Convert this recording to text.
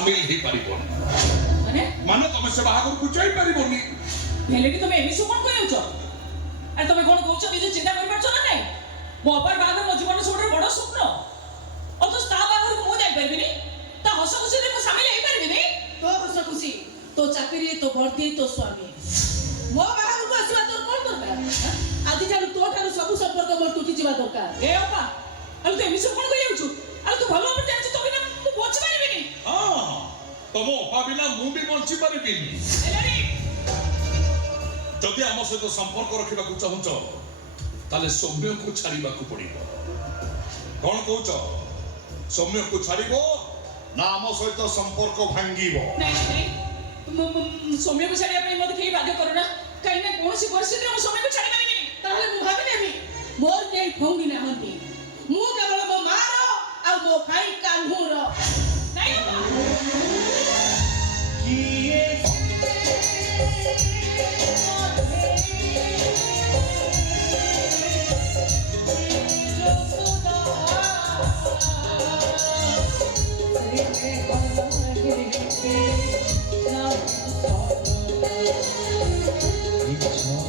सामिल ही परिबोनी माने तुम से बाहर को जाई परिबोनी हेले कि तुम एमिसो कोन कहउछ अरे तुम कोन कहउछ निजे चिंता करि परछ ना नाही मो अपर बागर मो जीवन सबरे बड़ स्वप्न और तो ता बागर मो जाई परबिनी ता हस खुशी रे मो शामिल हेई परबिनी तो हस खुशी तो चाकरी तो भर्ती तो स्वामी मो बाहर को आसीबा तोर कोन दरकार आदि जानु तो ठानु सब संपर्क मोर टूटी जिबा दरकार ए ओपा अरे तू एमिसो कोन कहउछ अरे तू भलो पर जानछ तो बिना मु बचि परबिनी हां तुम ओपा बिना मु भी बंची परिबिनी एलानी जदि आम सहित संपर्क रखा चाहूच ताले सौम्य को छाड़ा पड़ो कौन कौच सौम्य को छाड़ ना आम सहित संपर्क भांगी सौम्य को छाड़िया मत कहीं बाध्य करना कहीं ना कौन परिस्थिति में सौम्य को छाड़ी पारिनी ताहले मु भाबिलेबी मोर केही भौंगी नाहंती मु केवल मो मारो आ मो भाई कान्हूर नहीं It's not